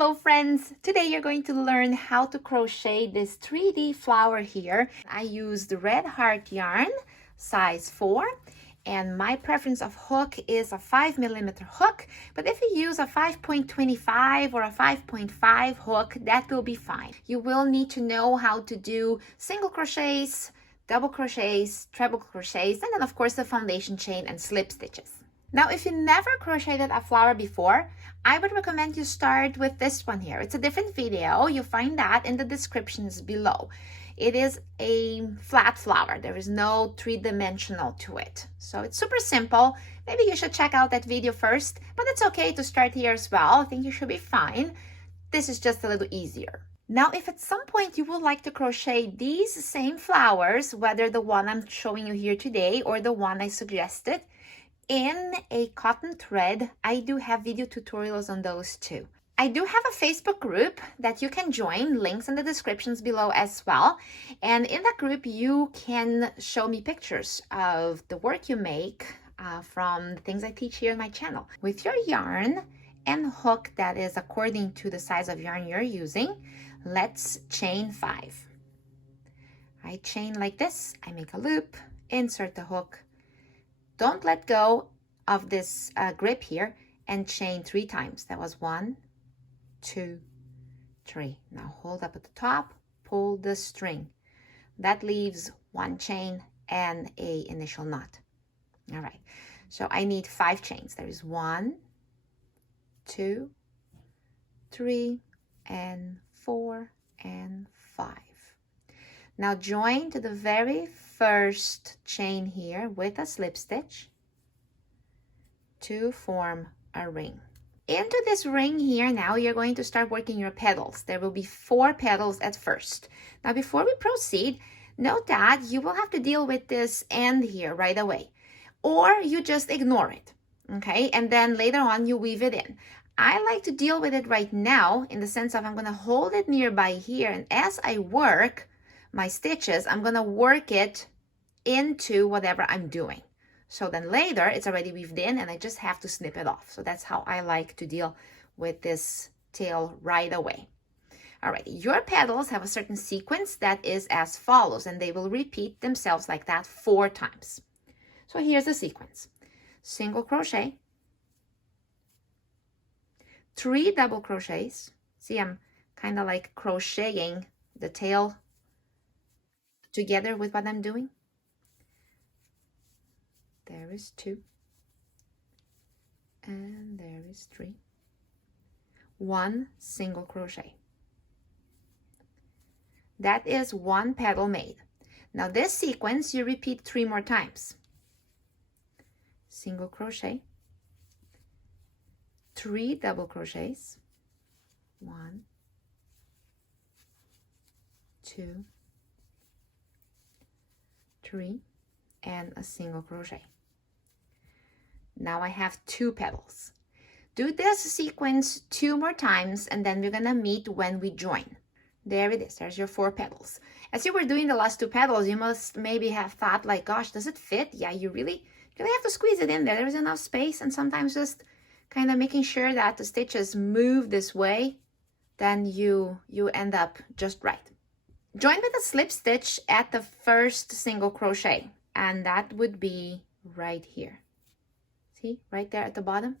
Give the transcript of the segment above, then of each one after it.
Hello friends! Today you're going to learn how to crochet this 3D flower here. I used red heart yarn, size 4, and my preference of hook is a 5mm hook, but if you use a 5.25 or a 5.5 hook, that will be fine. You will need to know how to do single crochets, double crochets, treble crochets, and then of course the foundation chain and slip stitches. Now, if you never crocheted a flower before, I would recommend you start with this one here. It's a different video. You'll find that in the descriptions below. It is a flat flower. There is no three-dimensional to it. So it's super simple. Maybe you should check out that video first, but it's okay to start here as well. I think you should be fine. This is just a little easier. Now, if at some point you would like to crochet these same flowers, whether the one I'm showing you here today or the one I suggested, in a cotton thread, I do have video tutorials on those too. I do have a Facebook group that you can join, links in the descriptions below as well. And in that group, you can show me pictures of the work you make from the things I teach here on my channel. With your yarn and hook that is according to the size of yarn you're using, let's chain 5. I chain like this, I make a loop, insert the hook, don't let go of this grip here and chain 3 times. That was 1, 2, 3. Now hold up at the top, pull the string. That leaves 1 chain and a initial knot. All right, so I need 5 chains. There is 1, 2, 3, and 4, and 5. Now join to the very first chain here with a slip stitch to form a ring. Into this ring here now you're going to start working your petals. There will be 4 petals at first. Now before we proceed, note that you will have to deal with this end here right away, or you just ignore it, okay? And then later on you weave it in. I like to deal with it right now in the sense of I'm going to hold it nearby here, and as I work my stitches, I'm going to work it into whatever I'm doing. So then later it's already weaved in and I just have to snip it off. So that's how I like to deal with this tail right away. All right, your petals have a certain sequence that is as follows, and they will repeat themselves like that 4 times. So here's the sequence. Single crochet, 3 double crochets. See, I'm kind of like crocheting the tail together with what I'm doing. There is 2, and there is 3. 1 single crochet. That is 1 petal made. Now this sequence you repeat 3 more times. Single crochet, 3 double crochets, 1, 2, 3, and a single crochet. Now I have 2 petals. Do this sequence 2 more times, and then we're gonna meet when we join. There it is, there's your 4 petals. As you were doing the last 2 petals, you must maybe have thought like, gosh, does it fit? Yeah, you really have to squeeze it in there. There's enough space, and sometimes just kind of making sure that the stitches move this way, then you end up just right. Join with a slip stitch at the first single crochet, and that would be right here. See, right there at the bottom?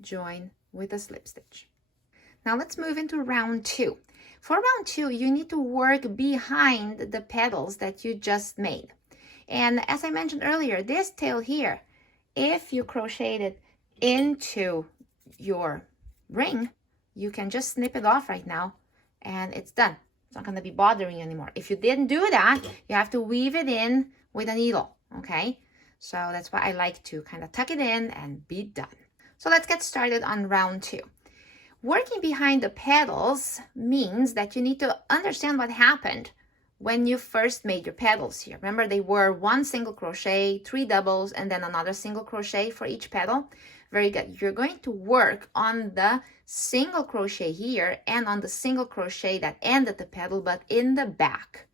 Join with a slip stitch. Now let's move into round 2. For round 2, you need to work behind the petals that you just made. And as I mentioned earlier, this tail here, if you crocheted it into your ring, you can just snip it off right now and it's done. It's not going to be bothering you anymore. If you didn't do that, you have to weave it in with a needle, okay? So that's why I like to kind of tuck it in and be done. So let's get started on round 2. Working behind the petals means that you need to understand what happened when you first made your petals here. Remember, they were 1 single crochet, 3 doubles, and then another single crochet for each petal. Very good. You're going to work on the single crochet here and on the single crochet that ended the petal, but in the back.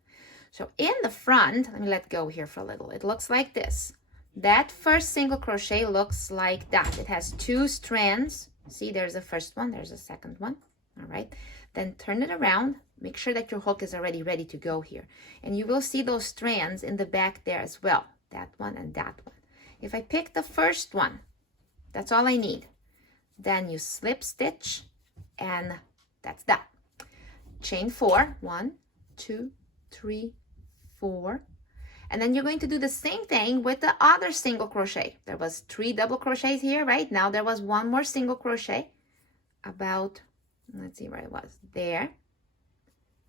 So in the front, let me let go here for a little. It looks like this. That first single crochet looks like that. It has 2 strands. See, there's the first one, there's the second one. All right, then turn it around. Make sure that your hook is already ready to go here. And you will see those strands in the back there as well, that one and that one. If I pick the first one, that's all I need. Then you slip stitch, and that's that. Chain 4, 1, 2, 3, 4. And then you're going to do the same thing with the other single crochet. There was 3 double crochets here, right? Now there was 1 more single crochet. About, let's see where it was. There.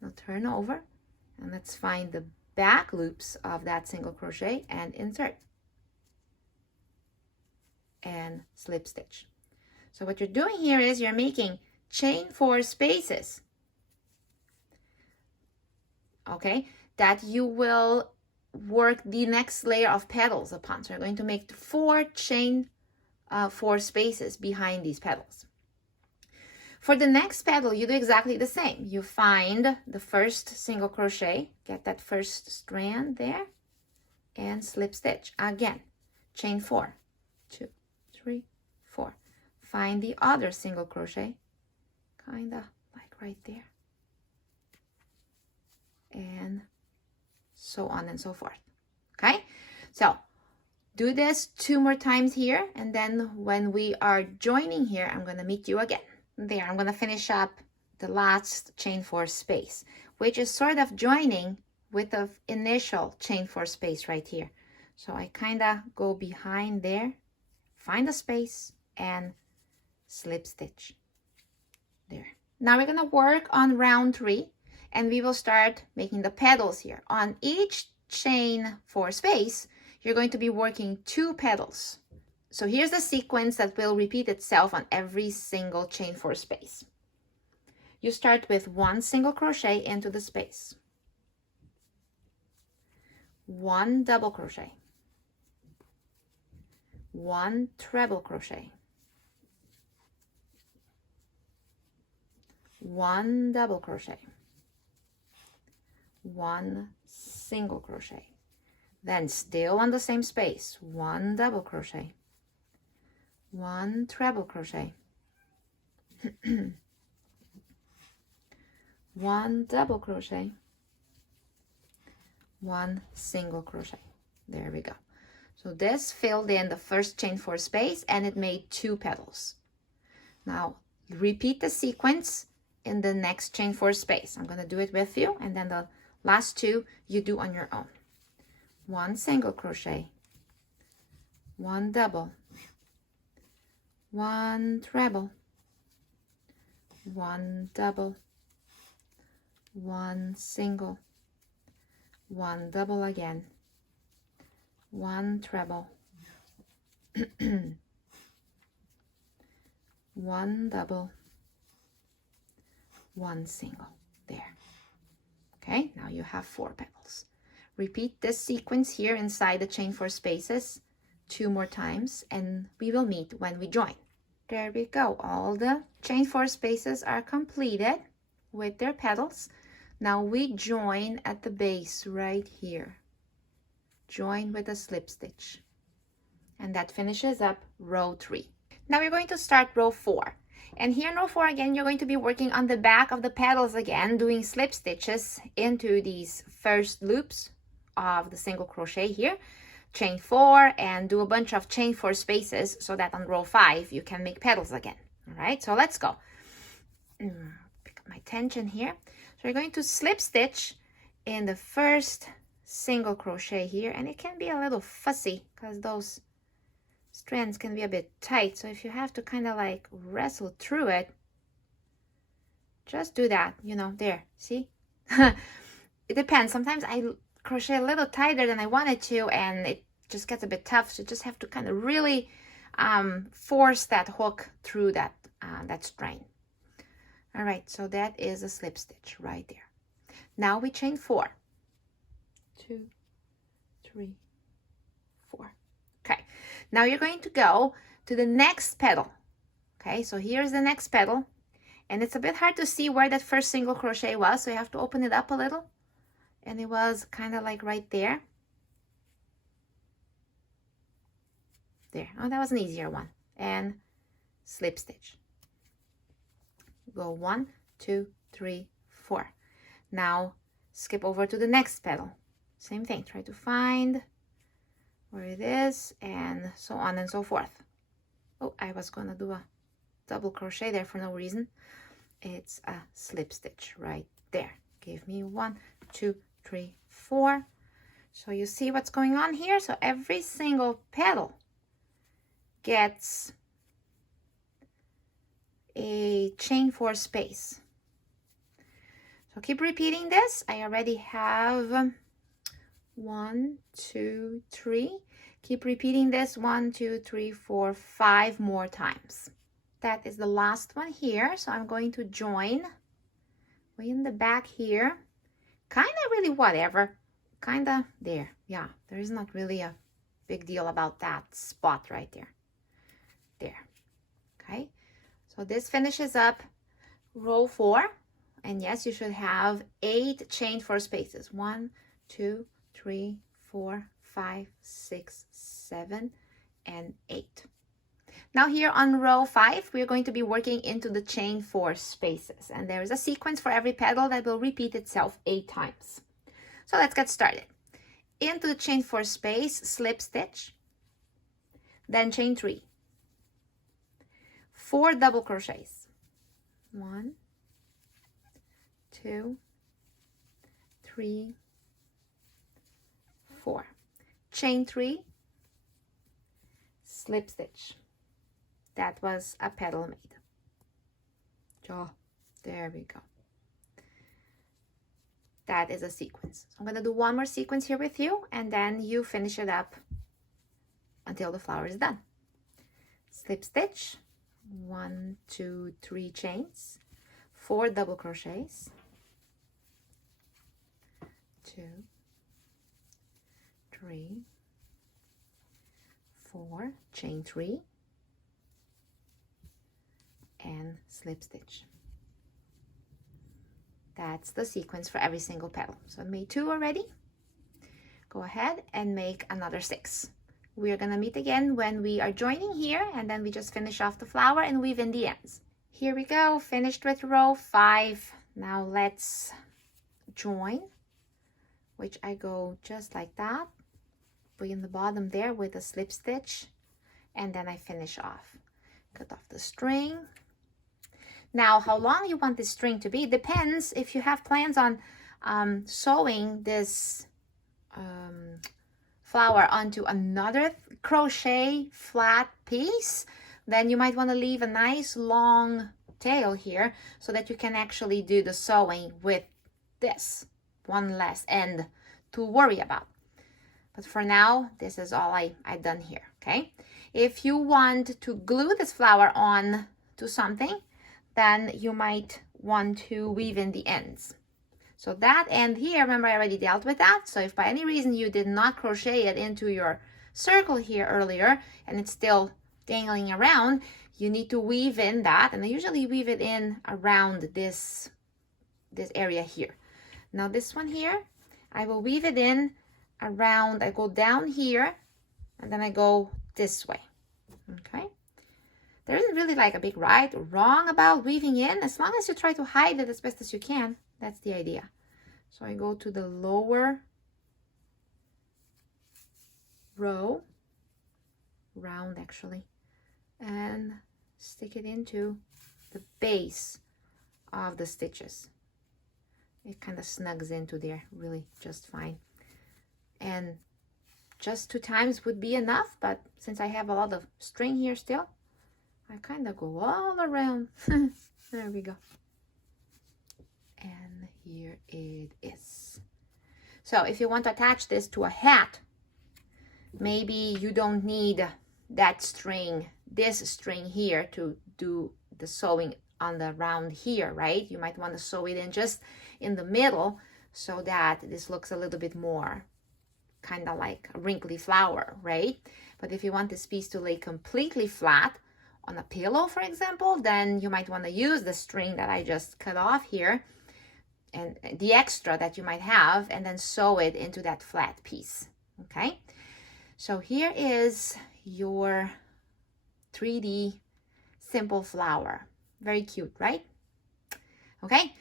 Now turn over, and let's find the back loops of that single crochet and insert. And slip stitch. So what you're doing here is you're making chain 4 spaces, okay, that you will work the next layer of petals upon. So you're going to make 4 chain 4 spaces behind these petals. For the next petal, you do exactly the same. You find the first single crochet, get that first strand there, and slip stitch. Again, chain 4, 2, 3, 4. Find the other single crochet, kind of like right there, and so on and so forth. Okay, so do this 2 more times here, and then when we are joining here, I'm going to meet you again. There, I'm going to finish up the last chain 4 space, which is sort of joining with the initial chain 4 space right here. So I kind of go behind there, find a space, and slip stitch there. Now we're going to work on round 3, and we will start making the petals here. On each chain 4 space, you're going to be working 2 petals. So here's the sequence that will repeat itself on every single chain 4 space. You start with 1 single crochet into the space, 1 double crochet, 1 treble crochet, 1 double crochet, 1 single crochet, then still on the same space, 1 double crochet, 1 treble crochet, 1 double crochet, 1 single crochet. There we go. So this filled in the first chain 4 space, and it made 2 petals. Now repeat the sequence in the next chain 4 space. I'm going to do it with you, and then the last 2 you do on your own. 1 single crochet, 1 double, 1 treble, 1 double, 1 single, 1 double again, 1 treble, 1 double, 1 single. There. Okay, now you have 4 petals. Repeat this sequence here inside the chain 4 spaces 2 more times, and we will meet when we join. There we go. All the chain 4 spaces are completed with their petals. Now we join at the base right here. Join with a slip stitch. And that finishes up row 3. Now we're going to start row 4. And here in row 4 again, you're going to be working on the back of the petals again, doing slip stitches into these first loops of the single crochet here. Chain 4 and do a bunch of chain 4 spaces so that on row 5 you can make petals again. All right, so let's go. Pick up my tension here. So you're going to slip stitch in the first single crochet here, and it can be a little fussy because those strands can be a bit tight. So if you have to kind of like wrestle through it, just do that, you know, there, see? It depends. Sometimes I crochet a little tighter than I wanted to, and it just gets a bit tough. So you just have to kind of really force that hook through that that strain. All right, so that is a slip stitch right there. Now we chain 4. 2, 3, 4. Okay, now you're going to go to the next petal. Okay, so here's the next petal, and it's a bit hard to see where that first single crochet was, so you have to open it up a little, and it was kind of like right there. There. Oh, that was an easier one. And slip stitch. Go 1, 2, 3, 4. Now skip over to the next petal. Same thing, try to find where it is, and so on and so forth. Oh, I was gonna do a double crochet there for no reason. It's a slip stitch right there. Give me 1, 2, 3, 4. So you see what's going on here? So every single petal gets a chain 4 space. So keep repeating this. I already have 1, 2, 3. Keep repeating this 1, 2, 3, 4, 5 more times. That is the last one here. So I'm going to join way in the back here. Kind of really whatever. Kind of there. Yeah, there is not really a big deal about that spot right there. There. Okay. So this finishes up row 4. And yes, you should have 8 chain 4 spaces. 1, 2, 3, 4, 5, 6, 7, and 8. Now here on row 5, we're going to be working into the chain 4 spaces. And there is a sequence for every petal that will repeat itself 8 times. So let's get started. Into the chain 4 space, slip stitch, then chain 3. 4 double crochets. 1, 2, 3, 4. Chain 3, slip stitch. That was a petal made. Oh, there we go. That is a sequence. So I'm going to do one more sequence here with you, and then you finish it up until the flower is done. Slip stitch, 1, 2, 3 chains, 4 double crochets, 2, 3, 4, chain 3, and slip stitch. That's the sequence for every single petal. So I made 2 already. Go ahead and make another 6. We are gonna meet again when we are joining here, and then we just finish off the flower and weave in the ends. Here we go, finished with row 5. Now let's join, which I go just like that. Put in the bottom there with a slip stitch, and then I finish off. Cut off the string. Now, how long you want this string to be depends if you have plans on sewing this flower onto another crochet flat piece. Then you might want to leave a nice long tail here so that you can actually do the sewing with this one less end to worry about. But for now, this is all I've done here, okay? If you want to glue this flower on to something, then you might want to weave in the ends. So that end here, remember I already dealt with that. So if by any reason you did not crochet it into your circle here earlier and it's still dangling around, you need to weave in that. And I usually weave it in around this area here. Now this one here, I will weave it in around, I go down here and then I go this way, okay? There isn't really like a big right or wrong about weaving in, as long as you try to hide it as best as you can. That's the idea. So I go to the lower row, round actually, and stick it into the base of the stitches. It kind of snugs into there really just fine. And just 2 times would be enough, but since I have a lot of string here still, I kind of go all around. There we go. And here it is. So if you want to attach this to a hat, maybe you don't need that string, this string here, to do the sewing on the round here, right? You might want to sew it in just in the middle so that this looks a little bit more kind of like a wrinkly flower, right? But if you want this piece to lay completely flat on a pillow, for example, then you might want to use the string that I just cut off here and the extra that you might have, and then sew it into that flat piece, okay? So here is your 3D simple flower. Very cute, right? Okay,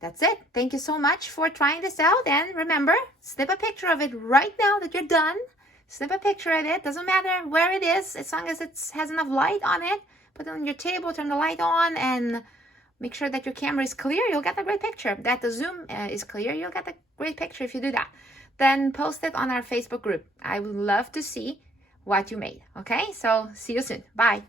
that's it. Thank you so much for trying this out. And remember, snip a picture of it right now that you're done. Snip a picture of it. Doesn't matter where it is, as long as it has enough light on it. Put it on your table, turn the light on, and make sure that your camera is clear. You'll get a great picture. That the zoom is clear. You'll get a great picture if you do that. Then post it on our Facebook group. I would love to see what you made. Okay, so see you soon. Bye.